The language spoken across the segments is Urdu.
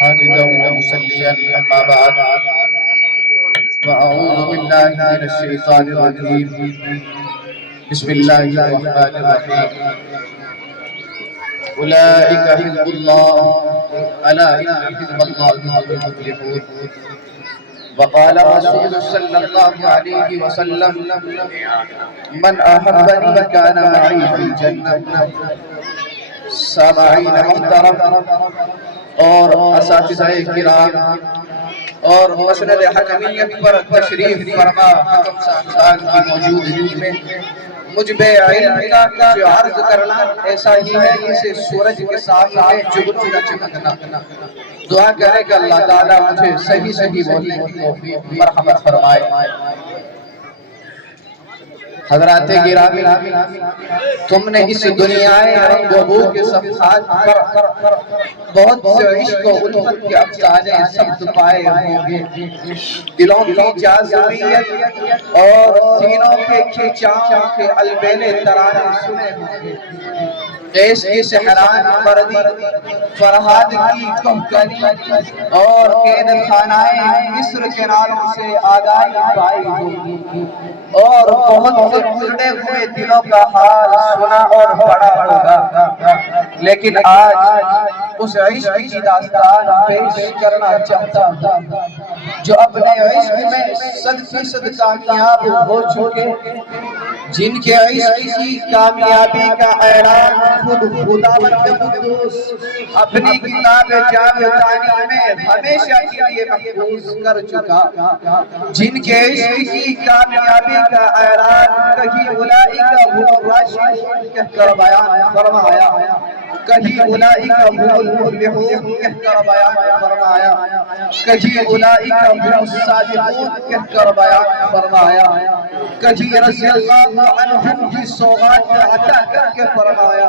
حامدا ومصليا أما بعد فأعوذ بالله من الشيطان الرجيم بسم الله الرحمن الرحيم أولئك حزب الله ألا إن حزب الله هم المفلحون وقال رسول صلى الله عليه وسلم من أحبني كان معي في الجنة سامعین محترم اور اساتذہ کرام اور مسند حکمیت پر تشریف فرما صاحبان کی موجودگی میں مجھ بے علم کا جو عرض کرنا ایسا ہی ہے جیسے سورج کے سامنے جگنو چمکنا۔ دعا کرے کہ اللہ تعالیٰ مجھے صحیح بولنے کی توفیق مرحمت فرمائے۔ حضرات گرامی، تم نے اس دنیا رنگ و بو کے صفحات پر بہت سے عشق و الفت کے افسانے سبز پائے ہوں گے، دلوں کی جاذبیت اور سینوں کے کھینچاؤ کے البیلے ترانے سنے ہوں گے، قیس کی سحران مردی، فرحاد کی کہکلی اور قید خانہ مصر کے نالوں سے آگاہی پائی ہوگی، اور بہت سے گزرے ہوئے دلوں کا حال سنا اور پڑھا ہوگا، لیکن آج اس عشق کی داستان پیش کرنا چاہتا ہوں جو اپنے عشق میں 100% کامیاب ہو چکے، جن کے عشق کی کامیابی کا اعلان خود خداوند قدوس اپنی کتاب جامع التعلیم میں ہمیشہ کے لیے محفوظ کر چکا، جن کے عشق کی کامیابی کا اعلان کہیں اولئک هم الراشدون کہہ کر بیان فرمایا، کہیں اولئک هم المفلحون کہہ کر بیان فرمایا، کہیں اولئک هم الصادقون کہہ کر بیان فرمایا، کہیں رضی اللہ عنہم کی سوغات عطا کر کے فرمایا،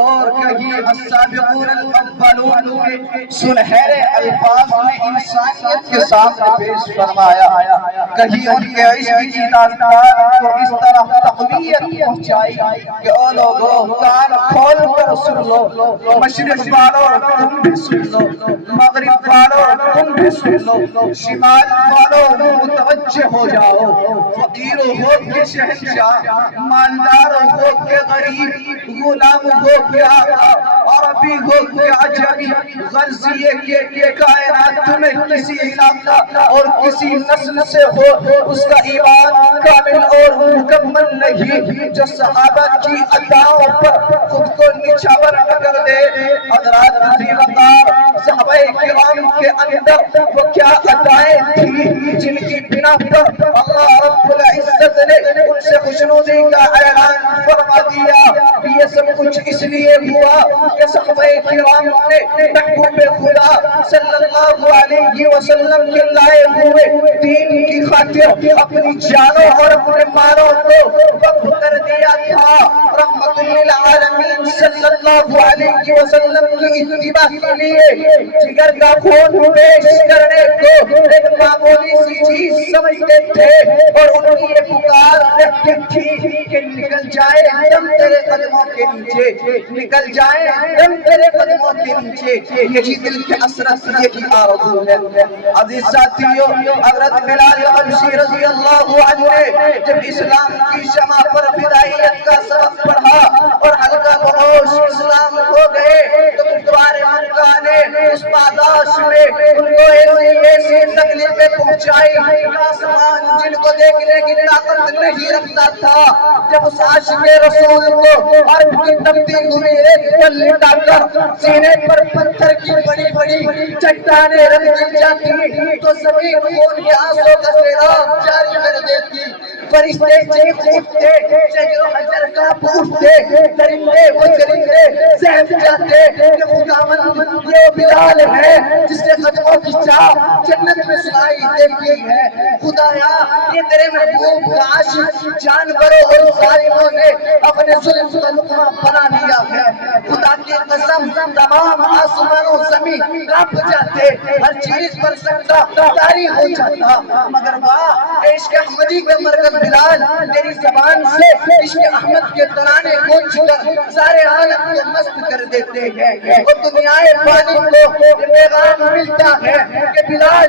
اور کہیں السابقون الاولون کے سنہرے الفاظ میں انسانیت کے سامنے پیش فرمایا، کہیں ان کے عشق کی داستان کو اس طرح تقویت پہنچائی کہ او لوگوں کان کھول کر سن لو، مشرق والو تم بھی سن لو، مغرب والو تم بھی سن لو، شمال والو متوجہ ہو جاؤ، فقیر ہو کے شہنشاہ، مالدار ہو کے غریب، غلام ہو کے آقا، عربی ہو کے عجمی، غرضیے کے کائنات تمہیں کسی علاقہ اور کسی نسل سے ہو اس کا ایمان کامل اور مکمل نہیں جو صحابہ کی عطاؤں پر خود کو نچھاور کر دے۔ حضرات ذی وقار صحابہ کرام کے اندر وہ کیا عطائیں تھی جن کی بنا پر اللہ رب العزت نے ان سے خوشنودی کا اعلان فرما دیا۔ یہ سب کچھ اس لیے ہوا کہ صحابہ کرام نے محبوب خدا صلی اللہ علیہ وسلم کے لائے ہوئے دین کی خاطر اپنی جانوں اور اپنے مالوں کو وقف کر دیا تھا۔ رحمت للعالمین صلی اللہ علیہ وسلم کی اتباع کے لیے جگر کا خون پیش کرنے کو ایک معمولی سی چیز سمجھتے تھے، اور ان کی یہ پکار رہتی تھی کہ نکل جائے دم تیرے قدموں کے نیچے، نکل جائے دم تیرے قدموں کے نیچے، یہی دل کے اثرت یہی آرزو ہے۔ عزیز ساتھیو، حضرت بلال حبشی رضی اللہ عنہ نے جب اسلام کی شمع پر فدائیت کا سبق پڑھا اور حلقہ بہوش اسلام ہو گئے تو دوبارے مکہ نے اس پاداش میں ان کو ایسی تکلیفیں پہنچائی آسمان جن کو دیکھنے کی طاقت نہیں رکھتا تھا، جب اس عاشق رسول کو عرب کی تپتی ہوئی ریت پر لٹا کر سینے پر پتھر کی بڑی بڑی چٹانیں رکھ دی جاتی تو زمین خون کے آنسوں کا سیلاب جاری کر دیتی، فرشتے چیخ اٹھتے، شجر و حجر کانپ اٹھتے، درندے و چرندے سہم جاتے کہ خداوند یہ بلال ہے جس کے قدموں کی جا جنت میں سنائی دیتی ہے خدایا یہ تیرے محبوب کا عاشق جانوروں اور ظالموں نے اپنے ظلم کا لقمہ بنا لیا ہے خدا کی قسم تمام آسمان و زمین کانپ جاتے ہر چیز پر سجدہ طاری ہو جاتا مگر واہ عشق احمدی کا مرکز بلال تیری زبان سے عشق احمد کے ترانے گونج کر سارے عالم کو مست کر دیتے ہیں اور دنیائے پانی کو یہ پیغام ملتا ہے کہ بلال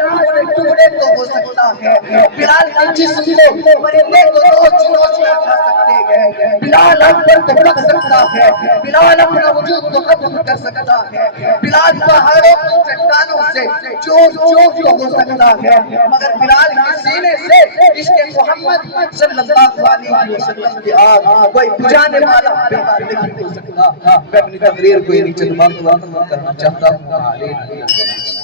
ٹکڑے تو ہو سکتا ہے بلال کے جسم کو پرندے کو روز روز کر کھا سکتے ہیں بلال اکبر کو رکھ سکتا ہے بلال اپنا وجود کو ختم کر سکتا ہے بلال پہاڑوں کی چٹانوں سے چوب چوب کو ہو سکتا ہے مگر بلال کے سینے سے عشق محمد صلی اللہ علیہ وسلم کی آگ کوئی بجھانے والا بیدار نہیں ہو سکتا میں اپنی تقریر کو یہ نیچے دماغ کرنا چاہتا ہوں